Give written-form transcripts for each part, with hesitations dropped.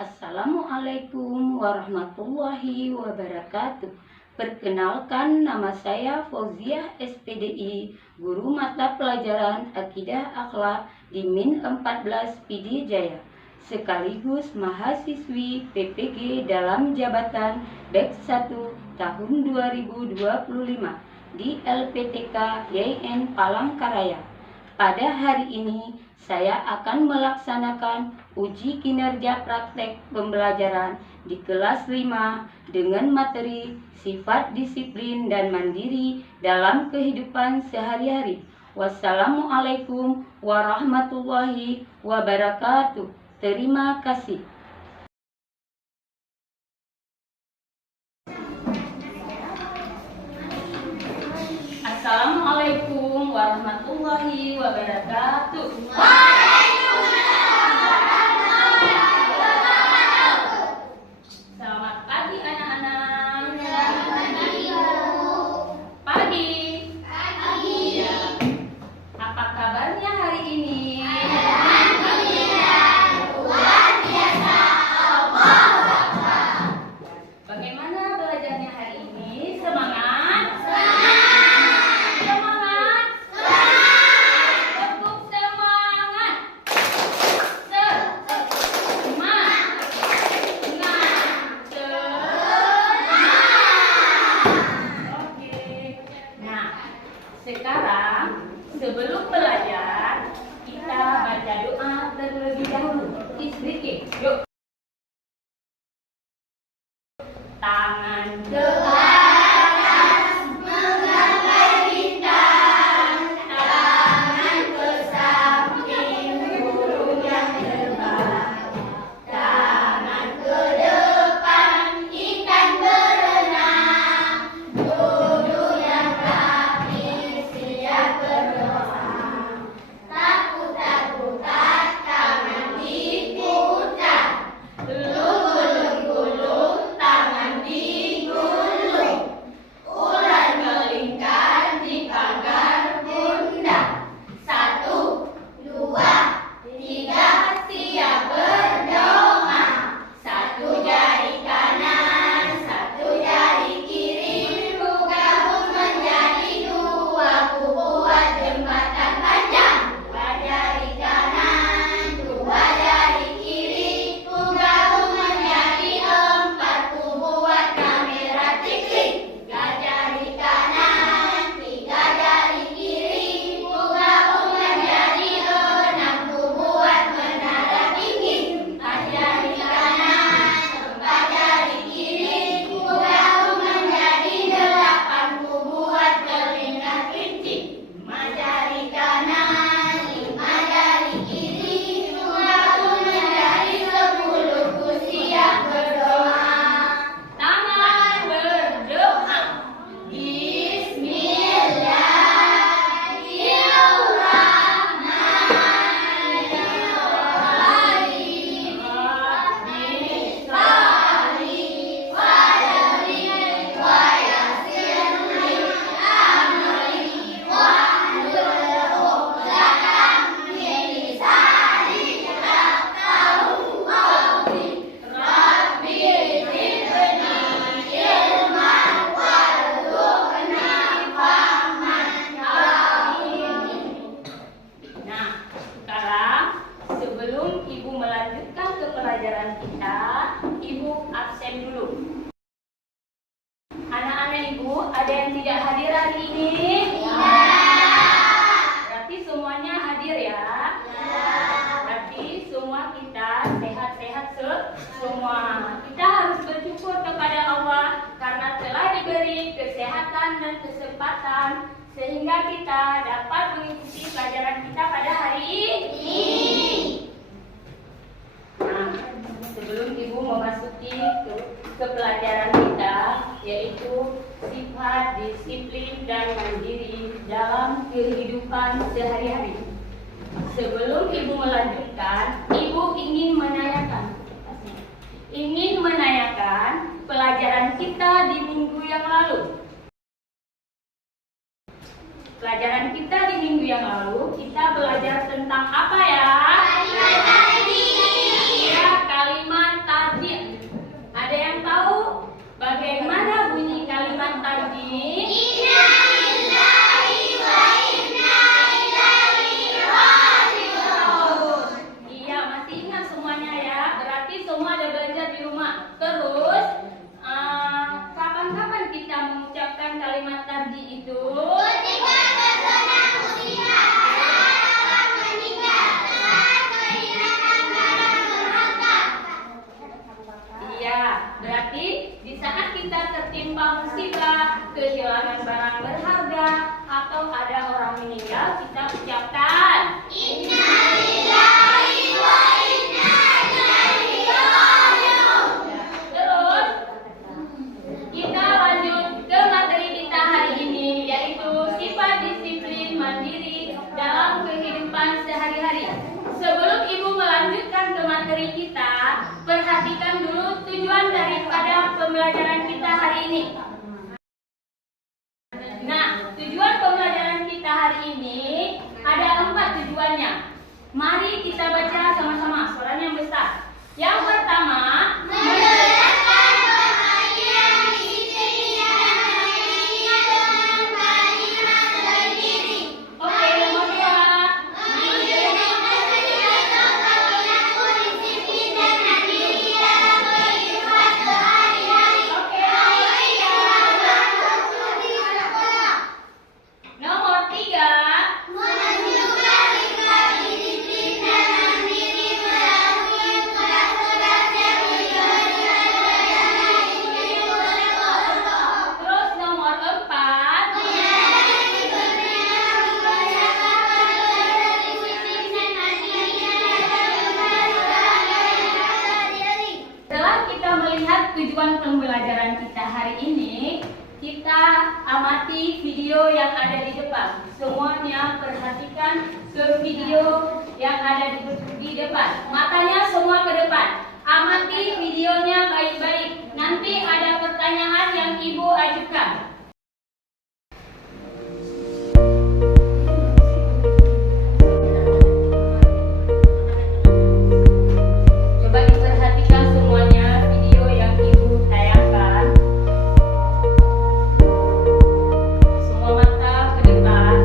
Assalamualaikum warahmatullahi wabarakatuh. Perkenalkan, nama saya Fauziah SPDI, guru mata pelajaran Akidah Akhlak di Min 14 PD Jaya, sekaligus mahasiswi PPG dalam jabatan BEK 1 tahun 2025 di LPTK YN Palangkaraya. Pada hari ini, saya akan melaksanakan uji kinerja praktek pembelajaran di kelas 5 dengan materi sifat disiplin dan mandiri dalam kehidupan sehari-hari. Wassalamualaikum warahmatullahi wabarakatuh. Terima kasih. Assalamualaikum warahmatullahi wabarakatuh. Selamat pagi anak-anak. Pagi. Ya. Apa kabarnya hari ini? Bagaimana belajarnya hari ini? Semangat? Sekarang, sebelum belajar, kita baca doa terlebih dahulu. Sedikit, yuk. Tangan ke atas, mengangkat bintang. Tangan ke samping, burung yang terbang. Tangan ke depan, ikan berenang. Duduk yang rapi, siap berdoa. Tak-putar-putar, tangan diputar. Gulung-gulung, tangan digulung. Ular melingkar di pagar pundak. 1, 2, 3, siap berdoa. 1 jari kanan, 1 jari kiri, gabung menjadi 2, ku buat jembatan panjang. 2 jari kanan, 2 jari kiri, ku gabung menjadi 4, ku buat kamera ciklik. 3 jari kanan, 3 jari kiri, ku gabung menjadi 6, ku buat menara tinggi. 4 jari kanan, 4 jari kiri, ku gabung menjadi 8, ku buat telinga kelinci. 5 jari kanan, 5 jari kiri, ku gabung menjadi 10, ku siap berdoa. Tangan berdoa. Bismillahirrahmanirrahim. Rabbi sholli wa barik wa yassir li amri wahlul 'uqdatam min lisani yafqahu qawli. Rabbi zidni ilman warzuqni fahman amin. Nah, sekarang sebelum Ibu melanjutkan ke pelajaran kita, Ibu absen dulu. Anak-anak Ibu, ada yang tidak hadir hari ini? Ya. Berarti semuanya hadir ya? Ya. Berarti semua kita sehat-sehat semua. Kita harus bersyukur kepada Allah karena telah diberi kesehatan dan kesempatan sehingga kita dapat mengikuti pelajaran kita pada hari ini. Nah, sebelum Ibu memasuki ke pelajaran kita, yaitu sifat disiplin dan mandiri dalam kehidupan sehari-hari. Sebelum Ibu melanjutkan, Ibu ingin menanyakan pelajaran kita di minggu yang lalu. Pelajaran kita di minggu yang lalu, kita belajar tentang apa ya? Kalimat tadi. Ya, kalimat tadi. musibah, kehilangan barang berharga, atau ada orang meninggal, kita ucapkan Innalillahi wa inna ilaihi raji'un. Terus kita lanjut ke materi kita hari ini, yaitu sifat disiplin mandiri dalam kehidupan sehari-hari. Sebelum Ibu melanjutkan ke materi kita, perhatikan dulu tujuan daripada pembelajaran kita hari ini. Nah, tujuan pembelajaran kita hari ini ada 4 tujuannya. Mari kita baca sama-sama, suaranya yang besar. Yang pertama, menjalankan bahagia diri dan dirinya dengan kalimat sendiri. Oke, yang kedua, menjalankan perilaku disiplin dan mandiri dalam kehidupan sehari-hari. Oke, nomor 3, menunjukkan sikap disiplin dan mandiri melalui keras-keras yang terus nomor 4, menyadari pentingnya membacakan disiplin dan mandirinya sehari-hari. Setelah kita melihat tujuan pembelajaran kita hari ini, kita amati video yang ada di depan. Semuanya perhatikan ke video yang ada di depan. Matanya semua ke depan. Amati videonya baik-baik. Nanti ada pertanyaan yang Ibu ajukan. Coba diperhatikan semuanya video yang Ibu tayangkan. Semua mata ke depan.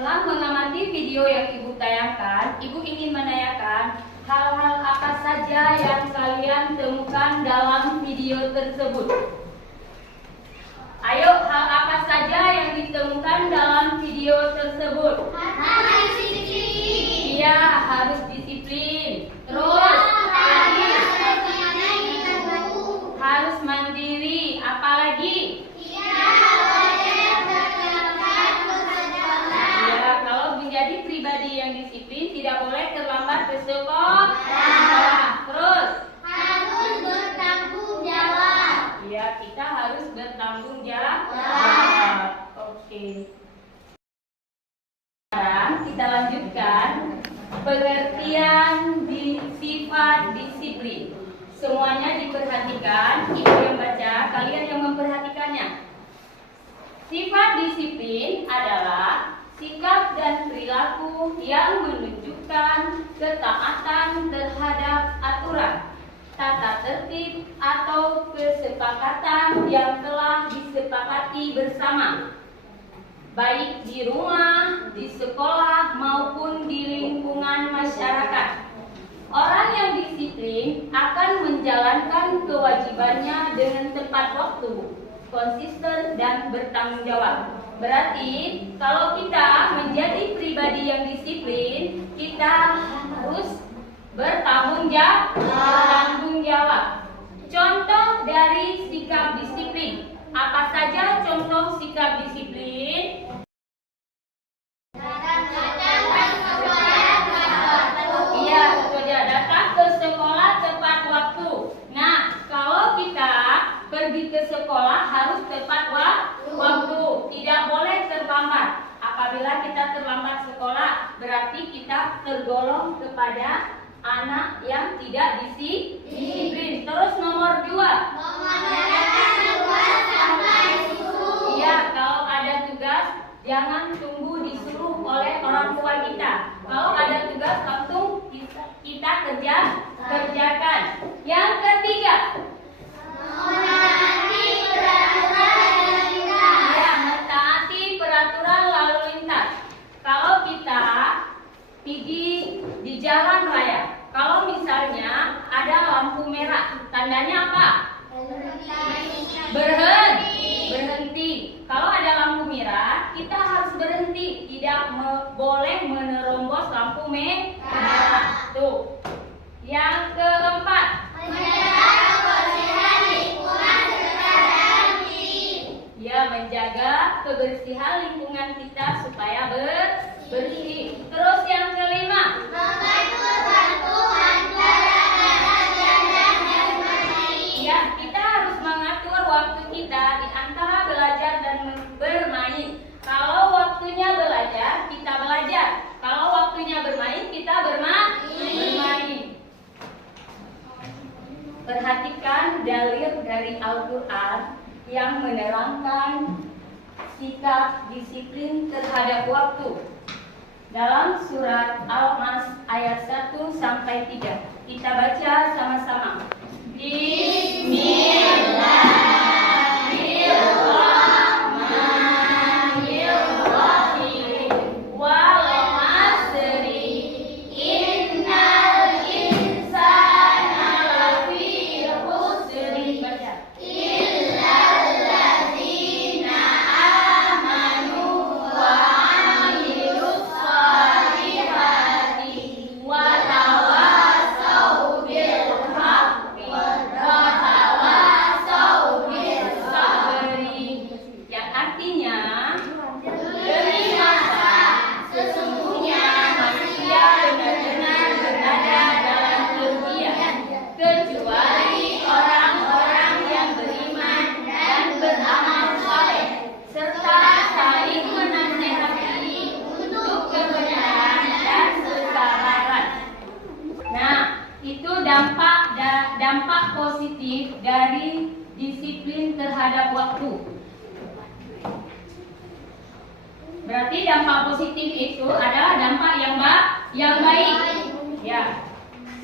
Setelah mengamati video yang Ibu tayangkan, Ibu ingin menanyakan hal-hal apa saja yang kalian temukan dalam video tersebut. Ayo, hal apa saja yang ditemukan dalam video tersebut? Harus disiplin. Iya, harus disiplin. Terus, harus mandiri. Apalagi? Menjadi pribadi yang disiplin, tidak boleh terlambat ke sekolah. Terus harus bertanggung jawab. Ya, kita harus bertanggung jawab. Oke. Sekarang kita lanjutkan pengertian di sifat disiplin. Semuanya diperhatikan. Ibu yang baca, kalian yang memperhatikannya. Sifat disiplin adalah sikap dan perilaku yang menunjukkan ketaatan terhadap aturan, tata tertib atau kesepakatan yang telah disepakati bersama, baik di rumah, di sekolah maupun di lingkungan masyarakat. Orang yang disiplin akan menjalankan kewajibannya dengan tepat waktu, konsisten dan bertanggung jawab. Berarti kalau kita menjadi pribadi yang disiplin, kita harus bertanggung jawab. Contoh dari sikap disiplin. Apa saja contoh sikap disiplin? Iya, saja datang ke sekolah tepat waktu. Nah, kalau kita pergi ke sekolah harus tepat waktu, tidak boleh terlambat. Apabila kita terlambat sekolah, berarti kita tergolong kepada anak yang tidak disiplin. Terus nomor 2. Iya, kalau ada tugas jangan tunggu disuruh oleh orang tua kita. Kalau ada tugas langsung kita kerjakan. Yang ketiga, mentaati peraturan lalu lintas. Kalau kita pergi di jalan raya, kalau misalnya ada lampu merah, tandanya apa? Berhenti. Kalau ada lampu merah, kita harus berhenti, tidak boleh menerobos lampu merah. Tuh. Yang keempat, menjaga kebersihan lingkungan kita supaya bersih. Terus yang kelima, kita harus mengatur waktu kita di antara belajar dan bermain. Kalau waktunya belajar, kita belajar. Kalau waktunya bermain, kita bermain. Perhatikan dalil dari Al-Quran yang menerangkan sikap disiplin terhadap waktu. Dalam surat Al-Mas ayat 1 sampai 3. Kita baca sama-sama. Bismillahirrahmanirrahim. Wal 'asri innal insana lafi khusri. Baca. Dampak positif dari disiplin terhadap waktu. Berarti dampak positif itu adalah dampak yang baik. Ya.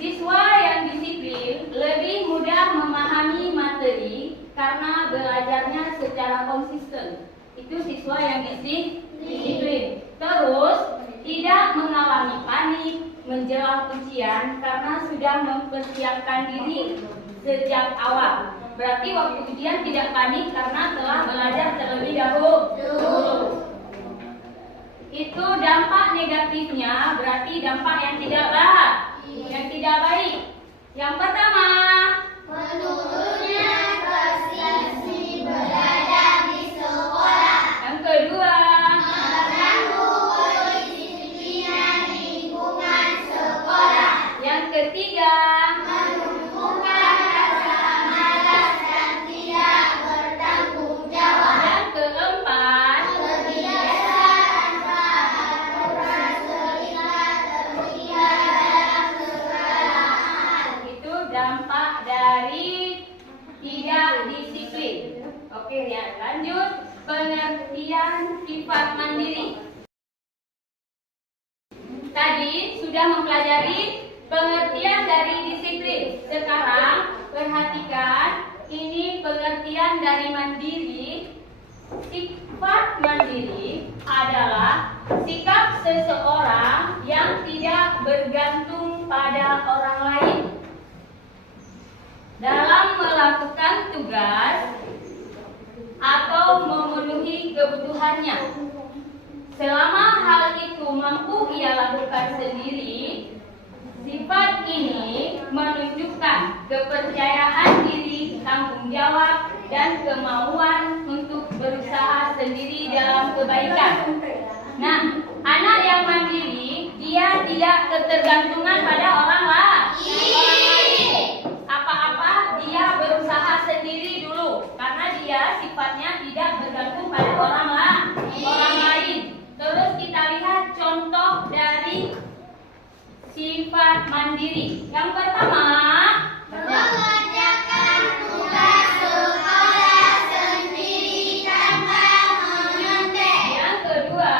Siswa yang disiplin lebih mudah memahami materi karena belajarnya secara konsisten. Itu siswa yang disiplin. Terus tidak mengalami panik menjelang ujian karena sudah mempersiapkan diri sejak awal. Berarti waktu ujian tidak panik karena telah belajar terlebih dahulu. Itu dampak negatifnya, berarti dampak yang tidak baik. Yang pertama, menurunnya prestasi belajar di sekolah. Yang kedua, ketiga, menumbuhkan rasa malas dan tidak bertanggung jawab. Yang keempat, terbiasa tanpa aturan sehingga terlibat dalam kesalahan. Itu dampak dari tidak disiplin. Oke ya, lanjut pengertian sifat mandiri. Tadi sudah mempelajari pengertian dari disiplin. Sekarang perhatikan, ini pengertian dari mandiri. Sifat mandiri adalah sikap seseorang yang tidak bergantung pada orang tugas atau memenuhi kebutuhannya. Selama hal itu mampu ia lakukan sendiri, sifat ini menunjukkan kepercayaan diri, tanggung jawab, dan kemauan untuk berusaha sendiri dalam kebaikan. Nah, anak yang mandiri, dia tidak ketergantungan pada orang lain. Apa-apa dia berusaha sendiri dulu, karena dia sifatnya tidak bergantung pada orang lain. Terus kita lihat contoh dari sifat mandiri. Yang pertama, mengerjakan tugas sekolah sendiri tanpa menyontek. yang kedua,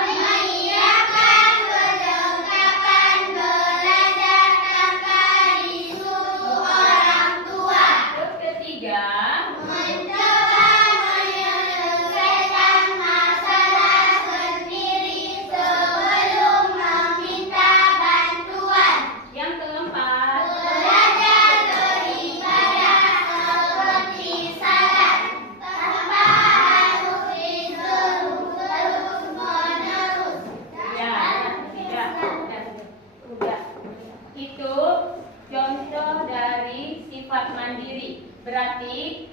Menyiapkan perlengkapan belajar tanpa disuruh orang tua. terus ketiga, Mencoba menyelesaikan masalah sendiri sebelum meminta bantuan. yang keempat, Belajar beribadah seperti salat tanpa harus disuruh terus-menerus. ya, udah. Itu contoh dari sifat mandiri. Berarti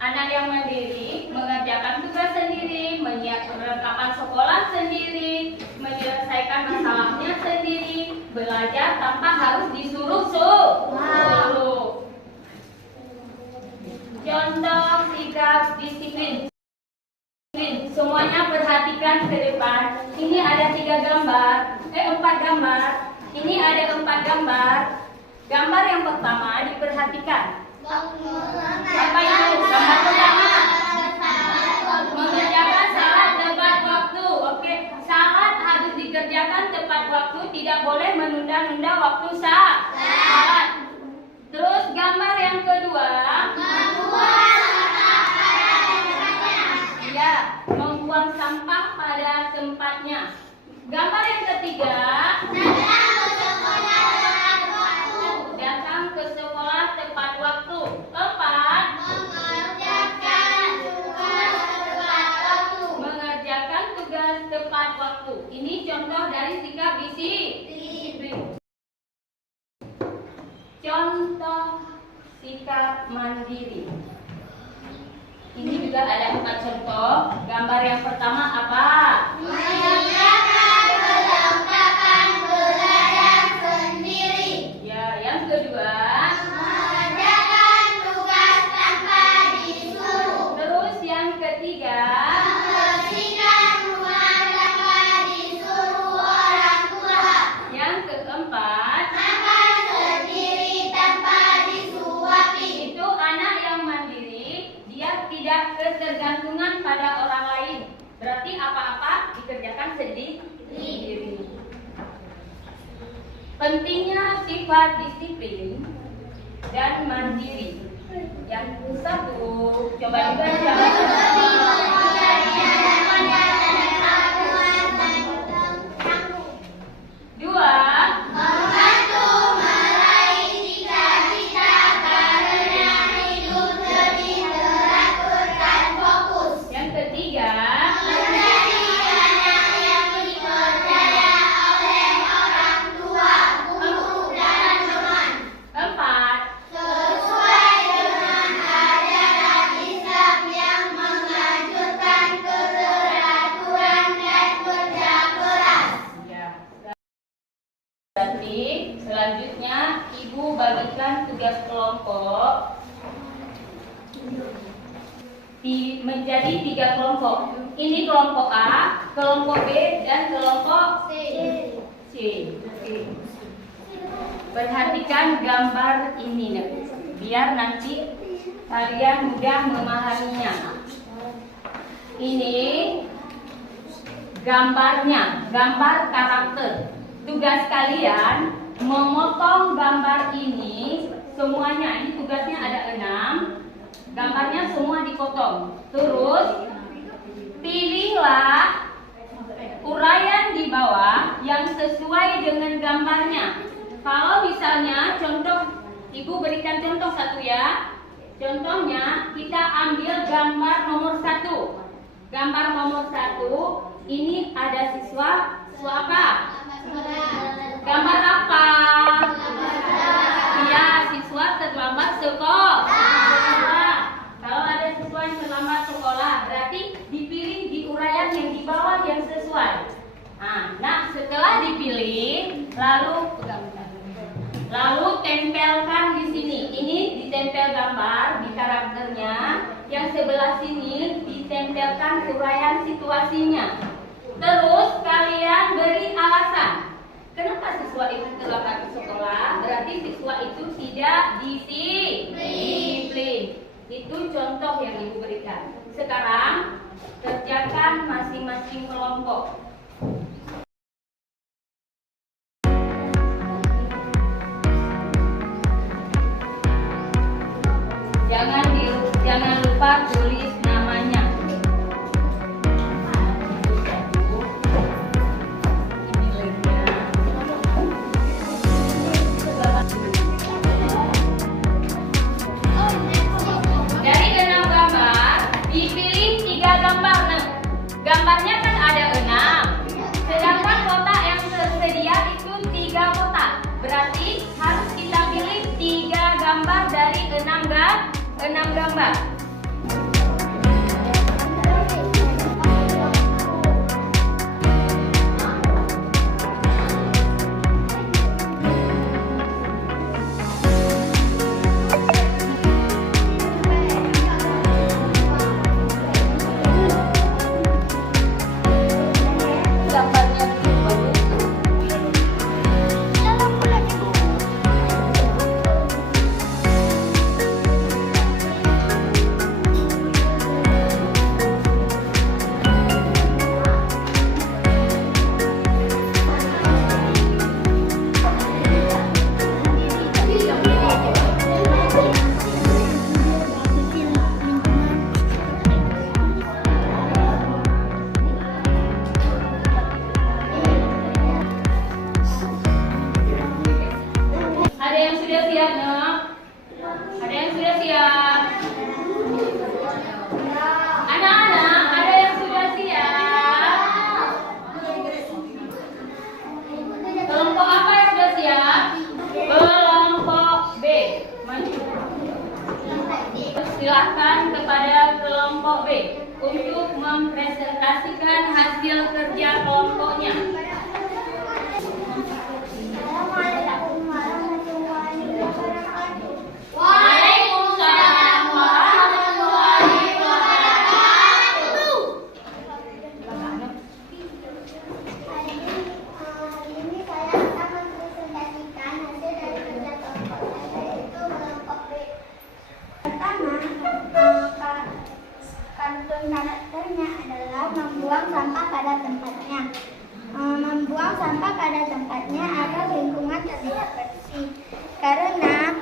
anak yang mandiri mengerjakan tugas sendiri, menyiapkan perlengkapan sekolah sendiri, menyelesaikan masalahnya sendiri, belajar tanpa harus disuruh. Contoh sikap disiplin. Semuanya perhatikan ke depan. Ini ada 4 gambar. Ini ada 4 gambar. Gambar yang pertama diperhatikan. Apa itu? Gambar pertama. Mengerjakan salat tepat waktu. Oke, salat harus dikerjakan tepat waktu, tidak boleh menunda-nunda waktu salat. Terus gambar yang kedua, ya, membuang sampah pada tempatnya. Gambar yang ketiga, datang ke sekolah tepat waktu. Keempat, mengerjakan tugas tepat waktu. Ini contoh dari sikap disiplin. Contoh sikap mandiri. Ini juga ada 4 contoh. Gambar yang pertama apa? Menyiapkan perlengkapan belajar sendiri. Ya, yang kedua. Mengerjakan tugas tanpa disuruh. Terus yang ketiga. Membersihkan rumah tanpa disuruh orang tua. Yang keempat. Makan sendiri tanpa disuapi. Itu anak yang mandiri, dia tidak ketergantungan pada orang lain. Berarti apa-apa dikerjakan sendiri. Pentingnya sifat disiplin dan mandiri. Yang satu, coba dibaca. Dua, Membantu meraih cita-cita karena hidup lebih teratur dan fokus. yang ketiga, Menjadi anak yang dipercaya oleh orang tua, guru, dan teman. keempat, Sesuai dengan ajaran Islam yang menganjurkan keteraturan dan kerja keras. ya. Berarti selanjutnya ibu bagikan tugas kelompok menjadi 3 kelompok. Ini kelompok A, kelompok B, dan kelompok C. Oke. Perhatikan gambar ini, biar nanti kalian mudah memahaminya. Ini gambarnya, gambar karakter. Tugas kalian memotong gambar ini semuanya. Ini tugasnya ada 6. Gambarnya semua dipotong. Terus pilihlah uraian di bawah yang sesuai dengan gambarnya. Kalau misalnya contoh, ibu berikan contoh satu ya. Contohnya kita ambil gambar nomor 1. Gambar nomor 1 ini ada siswa apa? Gambar apa? Iya, siswa terlambat sekolah. Kalau ada siswa yang terlambat sekolah, berarti dipilih di uraian yang di bawah yang sesuai. Nah, setelah dipilih, lalu tempelkan di sini. Ini ditempel gambar di karakternya. Yang sebelah sini ditempelkan uraian situasinya. Terus kalian beri alasan. Kenapa siswa itu terlambat ke sekolah? Berarti siswa itu tidak disiplin. Itu contoh yang Ibu berikan. Sekarang kerjakan masing-masing kelompok. Jangan lupa tulis namanya. Dari 6 gambar, dipilih 3 gambar. Gambarnya kan ada 6. Sedangkan kotak yang tersedia itu 3 kotak. Berarti harus kita pilih 3 gambar dari 6 gambar. Silakan kepada kelompok B untuk mempresentasikan hasil kerja kelompoknya. Waalaikumsalam warahmatullahi wabarakatuh. Hari ini saya akan mempresentasikan hasil dari kerja kelompok saya, yaitu kelompok B. Pertama, kartun karakternya adalah membuang sampah pada tempatnya. Membuang sampah pada tempatnya agar lingkungan terlihat bersih. Karena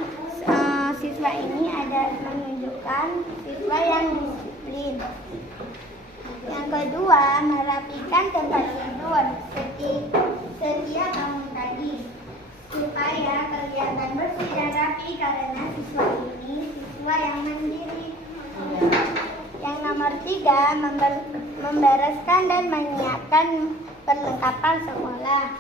siswa ini ada menunjukkan siswa yang disiplin. Yang kedua, merapikan tempat tidur setiap bangun pagi supaya kelihatan bersih dan rapi, karena siswa ini siswa yang mandiri. Yang nomor 3, membereskan dan menyiapkan perlengkapan sekolah.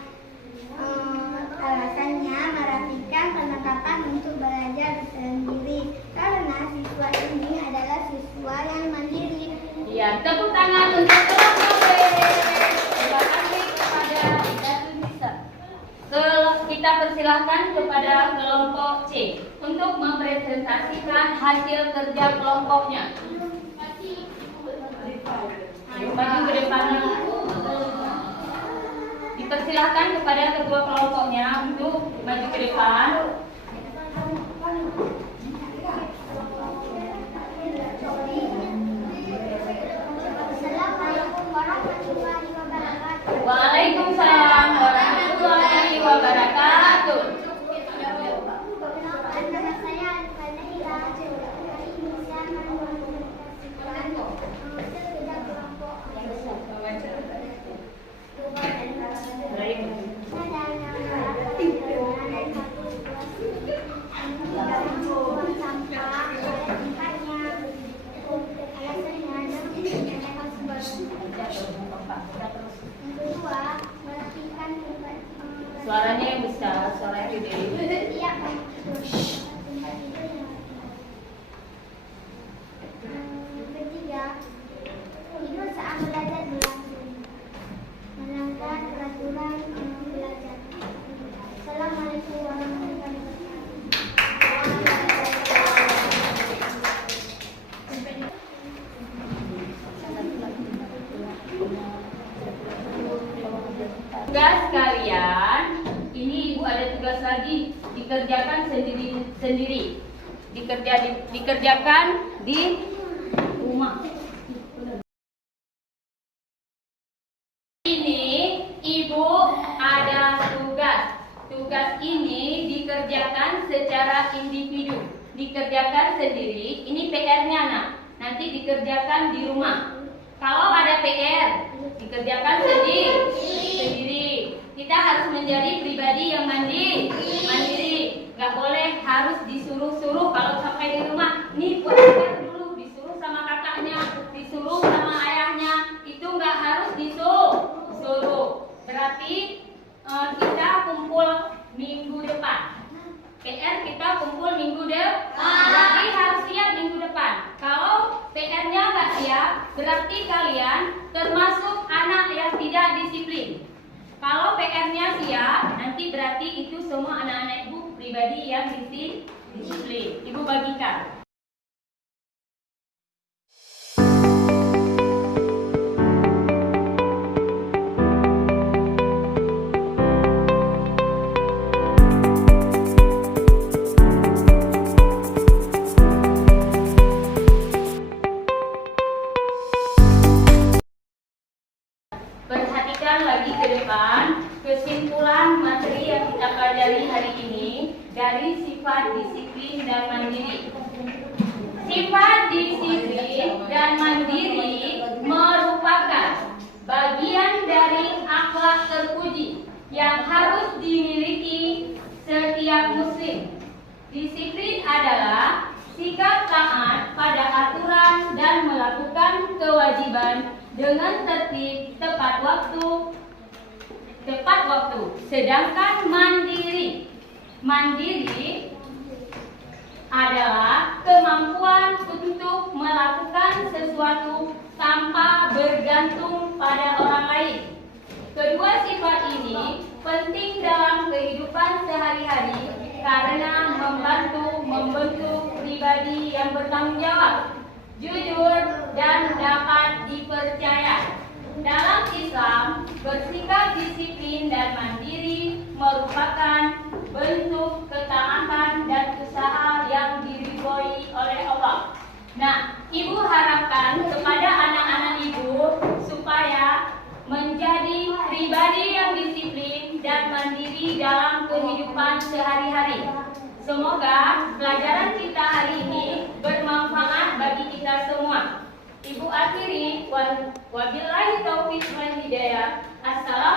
Alasannya merapikan perlengkapan untuk belajar sendiri, karena siswa ini adalah siswa yang mandiri. Ya, tepuk tangan untuk kelompok B. Terima kasih kepada Datu Nisa. Kita persilahkan kepada kelompok C untuk mempresentasikan hasil kerja kelompoknya. Maju ke depan. Dipersilahkan kepada ketua kelompoknya untuk maju ke depan. Assalamualaikum warahmatullahi wabarakatuh. Waalaikumsalam warahmatullahi wabarakatuh. Nama saya Al-Fadhila. Hari ini saya akan mempresentasikan hasil kerja kelompok. Ada nama suara yang gede. Iya, Pak. Ketiga, tidur saat belajar berlangsung. Melanggar peraturan belajar. Assalamualaikum warahmatullahi wabarakatuh. Tugas kalian, ini ibu ada tugas lagi, dikerjakan sendiri. Dikerjakan di rumah. Ini ibu ada tugas. Tugas ini dikerjakan secara individu, dikerjakan sendiri. Ini PR-nya nak. Nanti dikerjakan di rumah. Kalau ada PR, dikerjakan sendiri. Kita harus menjadi pribadi yang mandiri. Gak boleh harus disuruh-suruh. Kalau sampai di rumah, nih buat PR dulu, disuruh sama kakaknya, disuruh sama ayahnya. Itu gak harus disuruh. Berarti kita kumpul minggu depan. PR kita kumpul minggu depan. Berarti harus siap minggu depan. Kalau PR-nya nggak siap, berarti kalian termasuk anak yang tidak disiplin. Kalau PR-nya siap, nanti berarti itu semua anak-anak ibu pribadi yang disiplin. Ibu bagikan. Perhatikan lagi ke depan kesimpulan materi yang kita pelajari hari ini dari sifat disiplin dan mandiri. Sifat disiplin dan mandiri merupakan bagian dari akhlak terpuji yang harus dimiliki setiap muslim. Disiplin adalah sikap taat pada aturan dan melakukan kewajiban dengan tertib tepat waktu. Sedangkan mandiri adalah kemampuan untuk melakukan sesuatu tanpa bergantung pada orang lain. Kedua sifat ini penting dalam kehidupan sehari-hari karena membentuk pribadi yang bertanggung jawab, jujur, dan dapat dipercaya. Dalam Islam, bersikap disiplin dan mandiri merupakan bentuk ketaatan dan usaha yang diridhoi oleh Allah. Nah, ibu harapkan kepada anak-anak ibu supaya menjadi pribadi yang disiplin dan mandiri dalam kehidupan sehari-hari. Semoga pelajaran kita hari ini bermanfaat bagi kita semua. Ibu akhiri, wabillahi taufiq wal hidayah. Assalamualaikum.